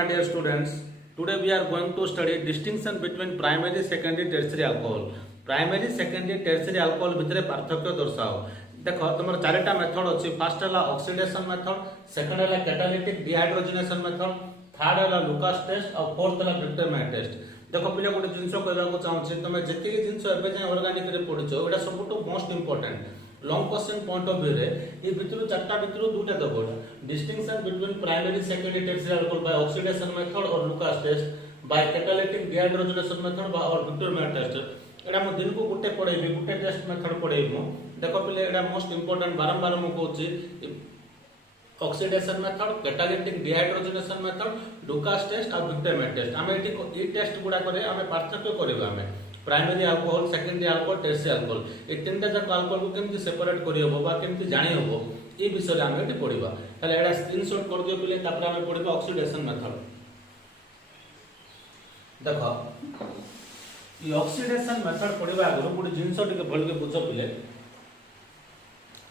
my dear students. Today we are going to study distinction between primary, secondary, tertiary alcohol. Primary, secondary, tertiary alcohol भितर पार्थक्य दर्शाओ. देखो तुम चारिटा method अच्छी. First है oxidation method, second है catalytic dehydrogenation method, third है Lucas test और fourth है विक्टरमैन टेस्ट. देखो पिले गोटे जिनस कहवाक चाहूँगी तुम जी जिन ऑर्गानिक पढ़ुच यहाँ सब most important long question point of view रे ये भितर चारटा भितर दुटा दबो distinction between primary secondary tertiary alcohol by oxidation method और Lucas test by catalytic dehydrogenation method और विक्टरमैन टेस्ट एटा मो दिन को गुटे पढेबी गुटे टेस्ट मेथड पढेबी देखो पिले एटा मोस्ट इंपोर्टेंट बारंबार मु कहूची oxidation method catalytic dehydrogenation method Lucas test और विक्टरमैन टेस्ट आमे एटी ई टेस्ट गुडा करे आमे पार्थक्य करबा आमे primary alcohol secondary alcohol tertiary alcohol ये तीनटा जाक अल्कोहल को केमती सेपरेट करि होबो बा केमती जानि होबो ए विषय आमे एटी पढिबा ताले एडा स्क्रीनशॉट कर दियो पिले तापर आमे पढिबा ऑक्सीडेशन मेथड. देखो ये ऑक्सीडेशन मेथड पढिबा आगु गुडी जिंस टिके भल के बुझ पिले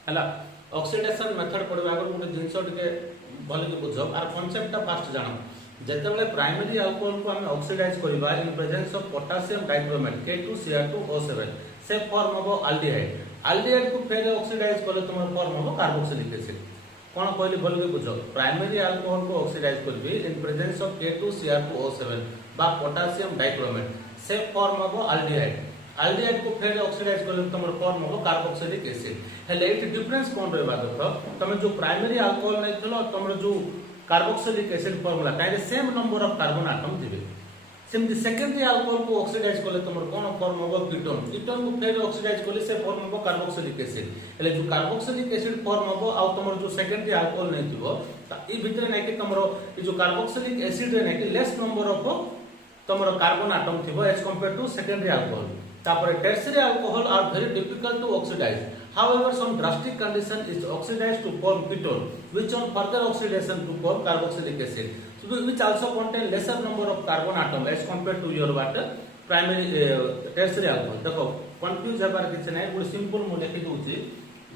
हला ऑक्सीडेशन मेथड पढिबा आगु गुडी जिंस टिके भल के बुझ आर कांसेप्ट ता फास्ट जानो जेतेबेले प्राइमरी अल्कोहल को हमें ऑक्सीडाइज करबा in presence of potassium dichromate K2Cr2O7 से फॉर्म होबो एल्डिहाइड. एल्डिहाइड को फिर ऑक्सीडाइज करले तुम फॉर्म होबो कार्बोक्सिलिक एसिड. कोन कहली बोल के बुझो प्राइमरी अल्कोहल को ऑक्सीडाइज करबी इन प्रेजेंस ऑफ K2Cr2O7 बा पोटेशियम डाइक्रोमेट से फॉर्म होबो एल्डिहाइड. एल्डिहाइड को फिर ऑक्सीडाइज करले तुम फॉर्म होबो कार्बोक्सिलिक एसिड. हेले एट डिफरेंस कोन रहबा देखो तुम जो प्राइमरी अल्कोहल नै थलो तुम जो कार्बोक्सिलिक एसिड फॉर्मूला काहे same number of carbon atom दिबे सेमती सेकेंडरी अल्कोहल को ऑक्सीडाइज करले तुम कोन फॉर्म होबो कीटोन. कीटोन को फिर ऑक्सीडाइज करले से फॉर्म होबो कार्बोक्सिलिक एसिड. हेले जो कार्बोक्सिलिक एसिड फॉर्म होबो आ तुम जो सेकेंडरी अल्कोहल नै थिबो ता ई भितरे नै कि तुमरो ई जो कार्बोक्सिलिक एसिड रे नै कि लेस नंबर ऑफ तुमरो कार्बन एटम थिबो as compare to secondary alcohol. तापर tertiary alcohol are very difficult to oxidise. However, some drastic condition is oxidized to form ketone, which on further oxidation to form carboxylic acid, so which also contain lesser number of carbon atom as compared to your what primary tertiary alcohol. देखो confuse हेबार किछ नै good simple मु लिखि दोछि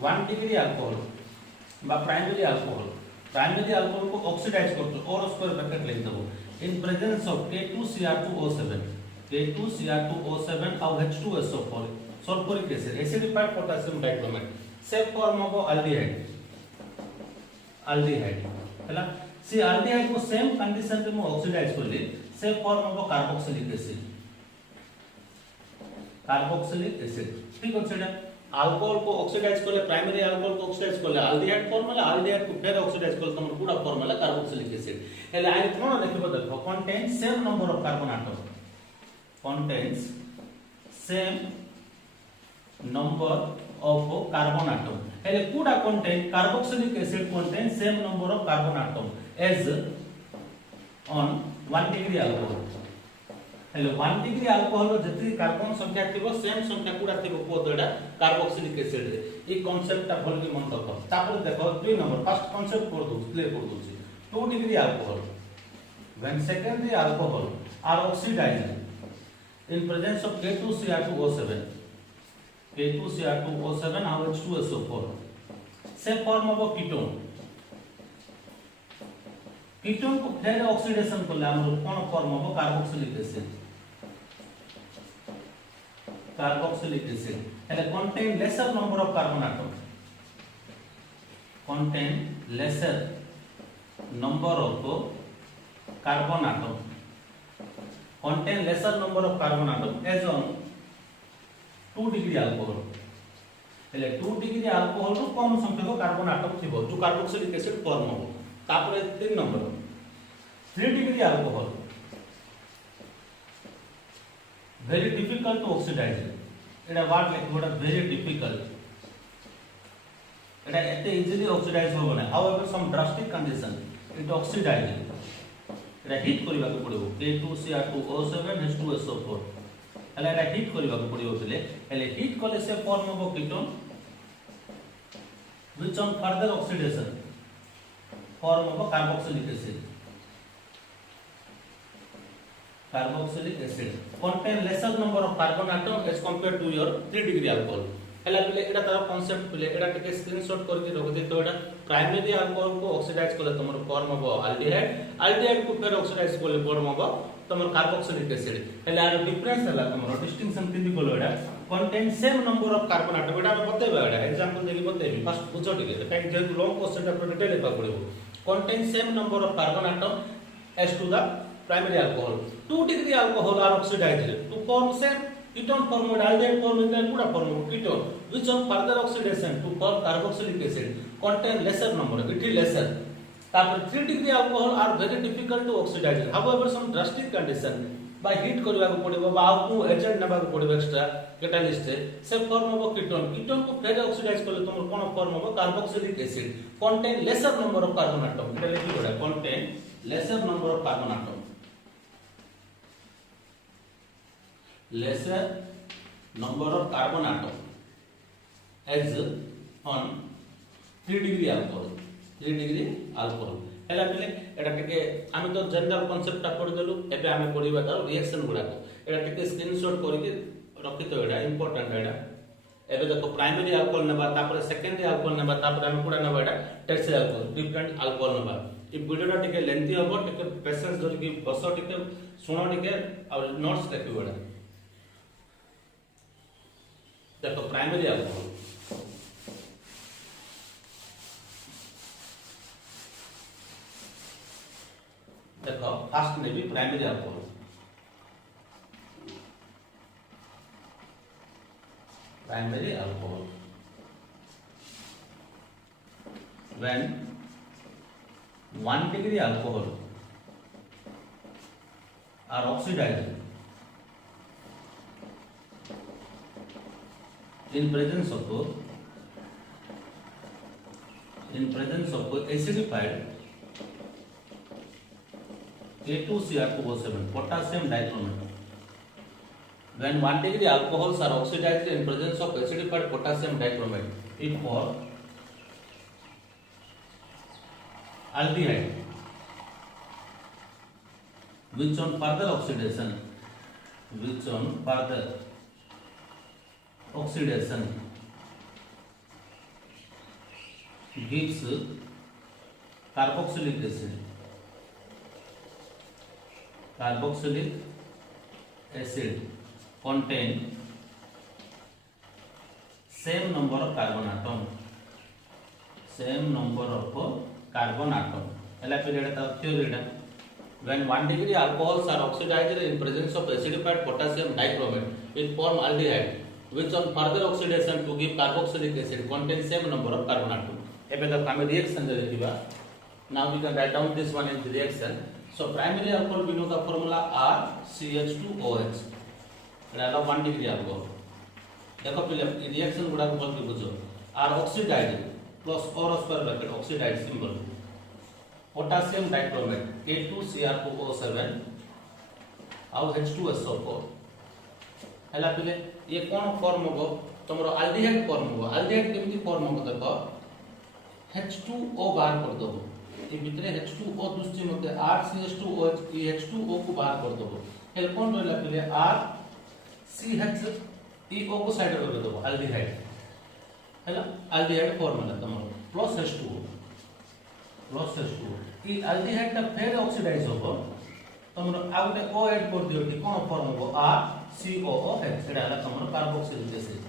1 degree alcohol बा primary alcohol को oxidise करतो और square bracket लिख देबो इन प्रेजेंस ऑफ K2Cr2O7 और H2SO4 sulphuric acid acidified potassium dichromate से फॉर्म होबो एल्डिहाइड हला सी एल्डिहाइड को सेम कंडीशन रे मो ऑक्सीडाइज करली से फॉर्म होबो कार्बोक्सिलिक एसिड ठीक अछि ना. अल्कोहल को ऑक्सीडाइज करले प्राइमरी अल्कोहल को ऑक्सीडाइज करले एल्डिहाइड फॉर्मूला एल्डिहाइड को फिर ऑक्सीडाइज करले तुम पूरा फॉर्मूला कार्बोक्सिलिक एसिड. हला आई कोन लिखबो देखो contains same number of carbon atom contains same number of carbon atom. Hele kuda contain carboxylic acid contains same number of carbon atom as on 1 degree alcohol. Hele 1 degree alcohol जति carbon संख्या थिबो same संख्या कुडा थिबो कोदडा carboxylic acid रे. ई concept ता भल के मन रखो. तापर देखो 2 नंबर फर्स्ट कांसेप्ट कर दो क्लियर कर दोछि 2 degree alcohol when secondary alcohol are oxidized in presence of K2Cr2O7 और H2SO4 से फॉर्म होबो कीटोन. कीटोन को फिर ऑक्सीडेशन करले हमर कोन फॉर्म होबो कार्बोक्सिलिक एसिड हेले contain laser number of carbon atom contain lesser number of carbon atom as on 2 degree alcohol. हेले 2 डिग्री अल्कोहल रो कम संख्या को कार्बन एटम थिबो जो कार्बोक्सिलिक एसिड फॉर्म हो. तापर 3 number 3 degree alcohol very difficult to oxidize. एटा word लिखबोडा very difficult एटा एते इजीली ऑक्सीडाइज होबो ना. However some drastic condition it oxidize एटा हीट करबा को पड़िबो K2Cr2O7 H2SO4 हला एटा हीट करबा को पड़िबो बले हेले हीट करले से फॉर्म होबो ketone which on further oxidation form होबो carboxylic acid contain lesser number of carbon atom as compared to your 3 degree alcohol. हला पिले एटा तार कांसेप्ट पिले एटा टिके स्क्रीनशॉट करके रख दे तो एटा प्राइमरी अल्कोहल को ऑक्सीडाइज करले तमर फॉर्म हो अल्डिहाइड अल्डिहाइड को फिर ऑक्सीडाइज करले फॉर्म हो तमर कार्बोक्सिलिक एसिड हला आर डिफरेंस हला तमर डिस्टिंक्शन किंदी कोलो एटा contain same number of carbon atom Etah बतेबा Etah example देकी बतेबी first बुझो टिके काई जे लॉन्ग क्वेश्चन टा डिटेल लेबा पड़िबो contain same number of carbon atom as to the primary alcohol 2 degree alcohol are oxidized to form same ketone form aldehyde form kuda form ketone which on further oxidation to form carboxylic acid contain lesser number it is lesser तापर 3 degree alcohol are very difficult to oxidize however some drastic condition by heat करबा को पड़िबो बा को agent नेबा को पड़िबो extra catalyst से form हो ketone को फिर ऑक्सीडाइज करले तुम कोन फॉर्म हो carboxylic acid contain laser number of carbon atom इटा लिखि बडा contain lesser number of carbon atom lesser number of carbon atom as on 3 degree alcohol हला पिले एटा टिके आमे तो जनरल कांसेप्ट ता पढि देलु एबे आमे पढिबा तार रिएक्शन गुडा को एटा टिके स्क्रीनशॉट करके रखि तो एटा इंपोर्टेंट एटा एबे देखो प्राइमरी अल्कोहल नेबा तापर सेकेंडरी अल्कोहल नेबा तापर आमे कुडा नेबा एटा टर्शियरी अल्कोहल डिफरेंट अल्कोहल नेबा ई वीडियोटा टिके लेंथी होबो टिके पेशेंस धरि कि बसो टिके सुनो टिके और नोट्स देखिबो एटा देखो प्राइमरी अल्कोहल देखो फर्स्ट ने भी primary alcohol when 1 degree alcohol are oxidized in presence of acidified K2Cr2O7 potassium dichromate. When 1 degree alcohols are oxidized in presence of acidified potassium dichromate, it forms aldehyde, which on further oxidation gives carboxylic acid contain same number of carbon atom hela period ta theory ta when 1 degree alcohols are oxidized in presence of acidified potassium dichromate it form aldehyde which on further oxidation to give carboxylic acid contain same number of carbon atom ebe the kame reaction de dekhiba now we can write down this one in the reaction so primary alcohol we know the formula RCH2OH Etah 1 degree alcohol देखो पहले reaction गुडा को बोल के बुझो R oxidized plus or square bracket oxidized symbol potassium dichromate K2Cr2O7 और H2SO4 हला पहले ये कोन फॉर्म हो तमरो अल्डिहाइड फॉर्म हो अल्डिहाइड केमती फॉर्म हो देखो H2O बाहर कर दो ये भीतर H2O दुष्टि मते RCH2OH ये H2O को बाहर कर दो हेल कोन रहला पहले RCHEO को साइड कर दो अल्डिहाइड हैला अल्डिहाइड फॉर्मूला तमरो प्लस H2O ई अल्डिहाइड ता फेर ऑक्सीडाइज होबो तमरो आउटे O ऐड कर दियो ठी कोन फॉर्म होबो RCOOH एटा हला तमरो कार्बोक्सिलिक एसिड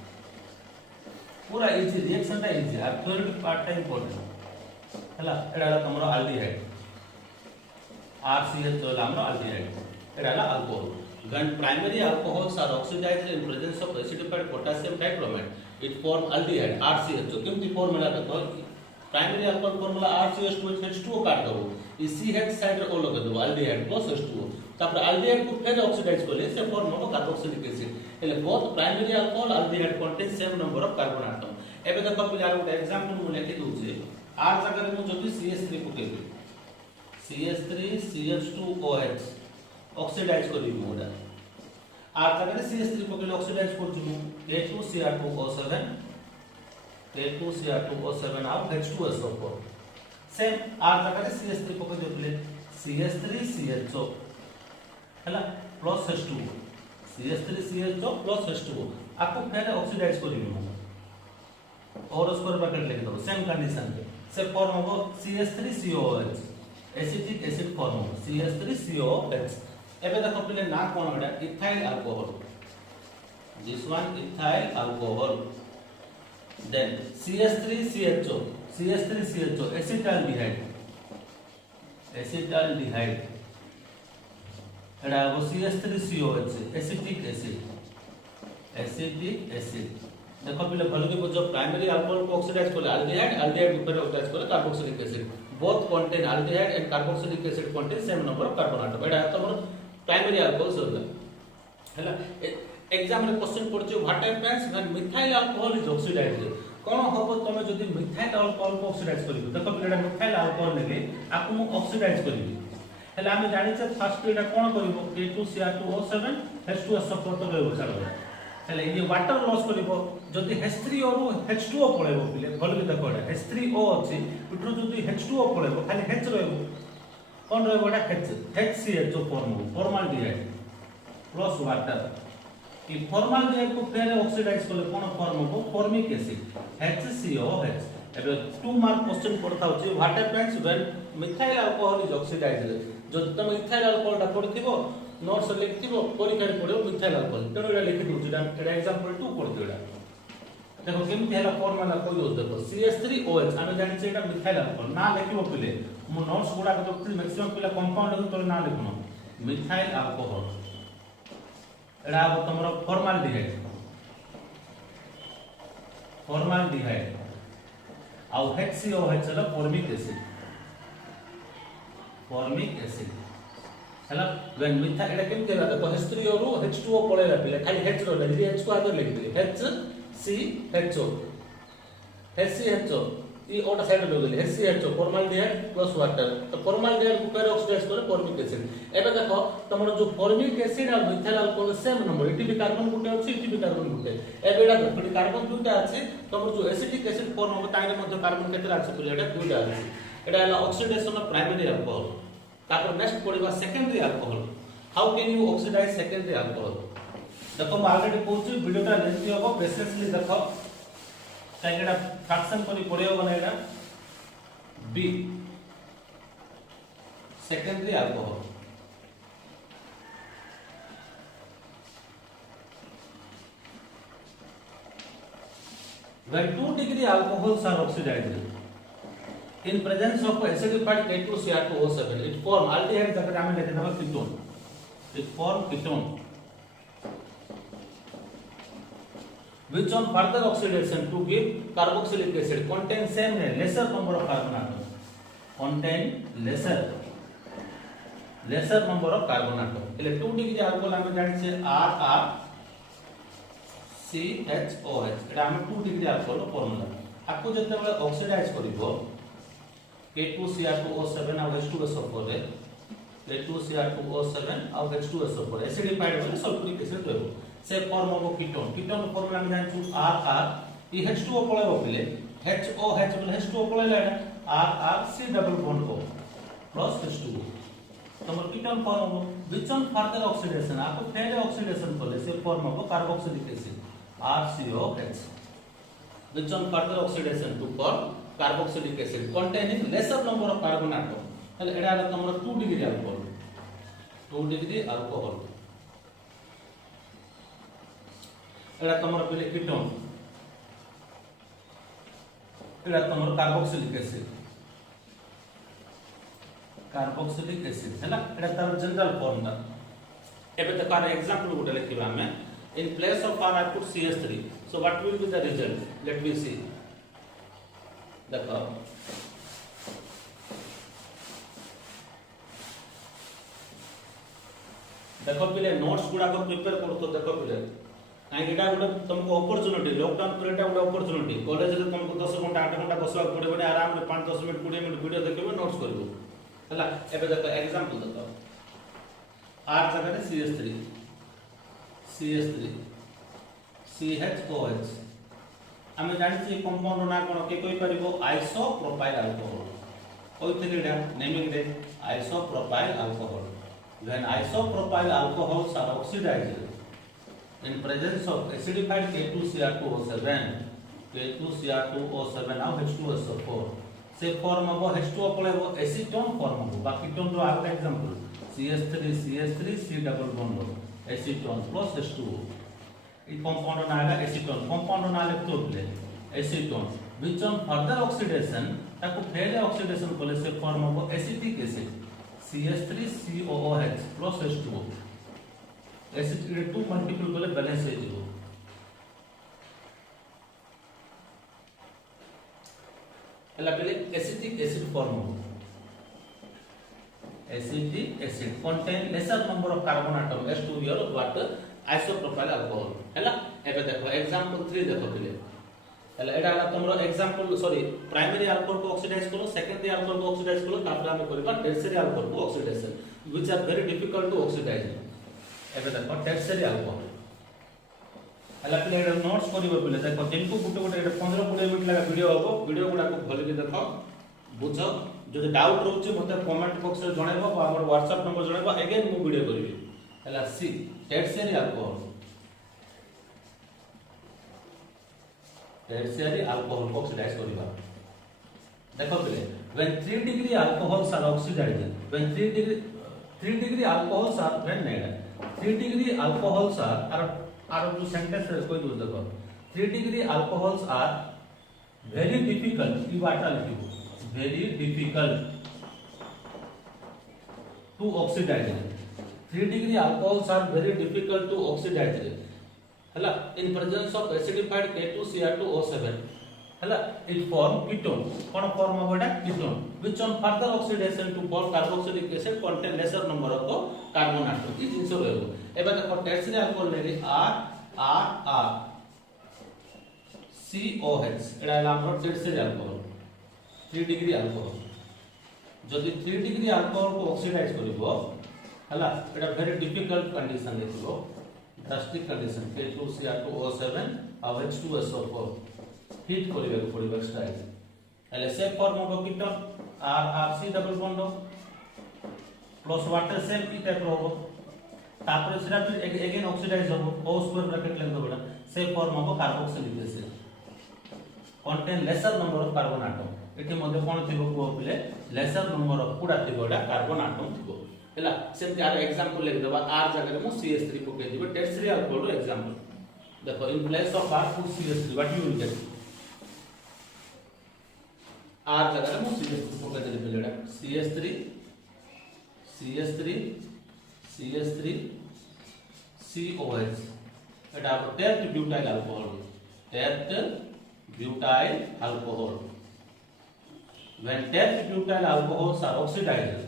पूरा इजी रिएक्शन ता इजी आ थर्ड पार्ट टा इंपोर्टेंट हैला एटा हला तमरो अल्डिहाइड RCH तो हमरो अल्डिहाइड एटा हला alcohol when primary alcohols are oxidized in presence of acidified potassium dichromate it form aldehyde RCH तो केमती फॉर्मूला देखो primary alcohol formula RCH2 H2O काट दो ई CH साइड रे ओ लगा दो अल्डिहाइड प्लस H2O तापर अल्डिहाइड को फिर ऑक्सीडाइज करले से फॉर्म हो कार्बोक्सिलिक एसिड एले both primary alcohol aldehyde contain same number of carbon atom एबे देखो पिला गोटे एग्जांपल मु लेखि दोछे R जगह मु जति CH3 पकेबी CH3 CH2OH ऑक्सीडाइज करी मोडा R जगह CH3 पकेले ऑक्सीडाइज करछु K2Cr2O7 और H2SO4 सेम R जगह CH3 पके देबले CH3CHO हला plus H2O CH3CHO plus H2O आपको फिर ऑक्सीडाइज करी मो और स्क्वायर ब्रैकेट लिख दो सेम कंडीशन पे से फॉर्म हो CH3COOH एसिटिक एसिड फॉर्म हो CH3COOH एबे देखो पहले ना कोन एटा ethyl alcohol this one ethyl alcohol then CH3CHO acetaldehyde एटा हो CH3COH एसिटिक एसिड देखो पहले भलो के जो प्राइमरी अल्कोहल को ऑक्सीडाइज करे अल्डिहाइड ऊपर ऑक्सीडाइज करे carboxylic acid both contain aldehyde and carboxylic acid contain same number of carbon atom एटा तमर प्राइमरी अल्कोहल होगा हैला एग्जाम रे क्वेश्चन पड़छ what happens when methyl alcohol is oxidised कोन होबो तमे जदी मिथाइल अल्कोहल को ऑक्सीडाइज करिवो देखो पहले मिथाइल अल्कोहल लेके आपको मु ऑक्सीडाइज करिवि हैला हम जानि छ फर्स्ट एटा कोन करिवो K2Cr2O7 H2SO4 तो रहबो छाड़ो हैला ये वाटर लॉस करिवो जदी H3O रो H2O पळेबो पिले भलो के देखो एटा H3O अछि उठरो जदी H2O पळेबो खाली H रहबो कोन रहबो एटा HCHO form formaldehyde plus water कि फॉर्माल्डिहाइड को फेर ऑक्सीडाइज करले कोन फॉर्म हो फॉर्मिक एसिड HCOH एबे 2 मार्क क्वेश्चन पड़ता होची what happens when methyl alcohol is oxidized जो तुम इथाइल अल्कोहल टा पढ़थिबो नोट्स लिखथिबो परीक्षा रे पढो मिथाइल अल्कोहल तेनो एटा लिखि दोची एटा एग्जांपल 2 पढ़थिबो एटा देखो केमति हला फॉर्मूला कोइ हो देखो CH3OH आमे जानि छै एटा मिथाइल अल्कोहल ना लिखिबो पिले मु नोट्स गुडा के तो मैक्सिमम पिला कंपाउंड को तो ना लिखनो मिथाइल अल्कोहल एडा अब तमरो फॉर्माल्डिहाइड आउ HCOH ला फॉर्मिक एसिड हला व्हेन मिथाइल एडा केम केला देखो H3O रो H2O पळेला पिले खाली H रो जदी H को आगे लिख दे HCHO ई ओटा साइड लो गेले HCHO फॉर्माल्डिहाइड प्लस वाटर तो फॉर्माल्डिहाइड को पेर ऑक्सीडाइज करे फॉर्मिक एसिड एबे देखो तमरो जो फॉर्मिक एसिड और मिथाइल अल्कोहल सेम नंबर इटी भी कार्बन गुटे अछि इटी भी कार्बन गुटे एबेडा देखो कार्बन दुटा अछि तमरो जो एसिटिक एसिड फॉर्म हो ताइरे मध्ये कार्बन केतेरा अछि तो एटा दुटा अछि एटा हला ऑक्सीडेशन ऑफ प्राइमरी अल्कोहल तापर नेक्स्ट पडिबा secondary alcohol how can you oxidise secondary alcohol देखो मैं ऑलरेडी कहूची वीडियोटा लेंथी होबो पेशेंसली देखो काइकेडा फ्रैक्शन करी पड़ियो बनेगा बी secondary alcohol when 2 degree alcohols are oxidized in presence of acidified K2Cr2O7 it form aldehyde जगह हमें लिख देना ketone it form ketone which on further oxidation to give carboxylic acid contain same lesser number of carbon atom contain lesser number of carbon atom એટલે 2 degree alcohol हम जानि छै RR CHOH एटा हम 2 degree alcohol रो formula आपको जते बेले oxidise करिवो K2Cr2O7 और H2SO4 रे K2Cr2O7 और H2SO4 एसिडिफाइड होले सल्फ्यूरिक एसिड रहबो से फॉर्म ऑफ कीटोन फॉर्मूला हम जानि छु RR ई H2O पळेबो पिले HOH बोले H2O पळेला RR C double bond O plus H2O तमर कीटोन फॉर्म हो विच ऑन फर्दर ऑक्सीडेशन आपको फेर ऑक्सीडेशन करले से form of carboxylic acid RCOH which on further oxidation to form carboxylic acid containing lesser number of carbon atom ताले एडा तमर 2 degree alcohol एडा तमर पहिले कीटोन एडा तमर कार्बोक्सिलिक एसिड हैला एडा तार जनरल फॉर्म दा एबे त कार एग्जांपल गुटे लिखिबा हमें in place of R I put CH3 so what will be the result let me see the curve देखो पहले नोट्स गुडा को प्रिपेयर करतो देखो पहले काई एटा गुडा तुमको अपॉर्चुनिटी लॉकडाउन पीरियड टा गुडा अपॉर्चुनिटी कॉलेज रे तुमको 10 घंटा 8 घंटा बसवा पड़े बने आराम रे 5 10 मिनट 20 मिनट वीडियो देखबो नोट्स करबो हला एबे देखो एग्जांपल देखो R जगह रे CH3 CHOH हमें जानि छी कंपाउंड ना कोन के कोइ परिबो आइसोप्रोपाइल अल्कोहल कोइथिलेडा नेमिंग दे isopropyl alcohol when isopropyl alcohols are oxidized in presence of acidified K2Cr2O7 K2Cr2O7 now H2SO4 से फॉर्म हम H2O पळेबो एसीटोन फॉर्म हम बा कीटोन रो आगो example CH3 C double bond acetone plus H2O ई compound ना आगा acetone compound ना लिखतो बले acetone which on further oxidation ताको फेर ऑक्सीडेशन कोले से फॉर्म हम acetic acid CH3COOH plus H2O acid 2 multiple कोले बैलेंस हो जिवो हला पहले एसिटिक एसिड फॉर्म हो acetic acid contain lesser number of carbon atom H2 here what isopropyl alcohol हला एबे देखो एग्जांपल 3 देखो पहले हला एडा तमरो एग्जांपल सॉरी प्राइमरी अल्कोहल को ऑक्सीडाइज करो सेकेंडरी अल्कोहल को ऑक्सीडाइज करो तापर हम करबा टर्शियरी अल्कोहल को oxidation which are very difficult to oxidize एबे देखो टर्शियरी अल्कोहल हला पहले एडा नोट्स करिवो पहले देखो दिन को गुटे गुटे 15 20 मिनिट लगा वीडियो होबो वीडियो गुडा को भल के देखो बुझो जो डाउट रहउची मते कमेंट बॉक्स रे जणाइबो बा हमर WhatsApp नंबर जणाइबो अगेन मु वीडियो करबी हला सी टर्शियरी अल्कोहल को ऑक्सीडाइज करिबा देखो पहले when 3 degree alcohols are oxidized when 3 degree alcohols are when made 3 degree alcohols are जो सेंटेंस है कोई दूर देखो 3 degree alcohols are very difficult ई वाटा लिखो very difficult to oxidize 3 degree alcohols are very difficult to oxidize हला in presence of acidified K2Cr2O7 हला it form ketone कोन फॉर्म होबडा ketone which on further oxidation to form carboxylic acid contain lesser number of carbon atom ई जिंस रहबो एबा देखो tertiary alcohol ले R COH एडा हमर टर्शियरी अल्कोहल 3 डिग्री अल्कोहल जदि 3 डिग्री अल्कोहल को ऑक्सीडाइज करबो हला एडा वेरी डिफिकल्ट कंडीशन देखबो ड्रास्टिक कंडीशन K2Cr2O7 और H2SO4 हीट करिवे को पड़िबो एक्सट्राइज एले से form of ketone RC double bond plus water same E type रहबो तापर सेटा अगेन ऑक्सीडाइज होबो O स्क्वायर ब्रैकेट लेंदो बेटा से form of carboxylic acid contain lesser number of carbon atom एठी मध्ये कोन थिबो को पले lesser number of कुडा थिबोडा कार्बन एटम थिबो हला सेम आर एग्जांपल लिख दबा R जगह मु CH3 पके दिबो टर्शियरी अल्कोहल एग्जांपल देखो in place of R to CH3 what you will get R जगह मु CH3 पके दिबो लेडा CH3 COH एटा test butyl alcohol when test butyl alcohols are oxidized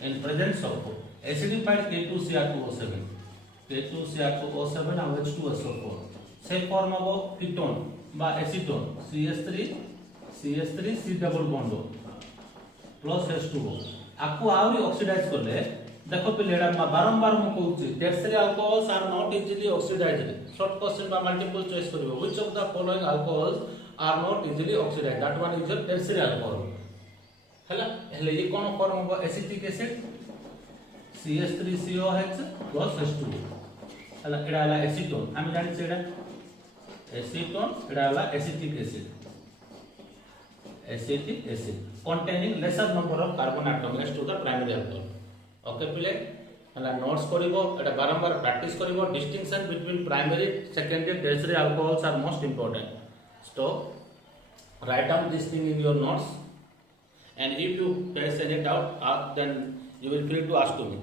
in presence of acidified K2Cr2O7 and H2SO4 say form of ketone by acetone CH3 C double bond plus H2O आपको आउरी oxidise करले देखो पहले एडा बारंबार मु कहूची tertiary alcohols are not easily oxidised short question बा मल्टीपल चॉइस करबो which of the following alcohols are not easily oxidised that one is tertiary alcohol हला हले ये कोन form of acetic acid CH3COH plus H2O हला एडा हला acetone हम जानि छेडा एसीटोन एडा हला acetic acid containing lesser number of carbon atom as to the primary alcohol okay प्ले हला नोट्स करिवो एटा बारंबार प्रैक्टिस करिवो distinction between primary secondary tertiary alcohols are most important so write down this thing in your notes and if you face any doubt then you will free to ask to me.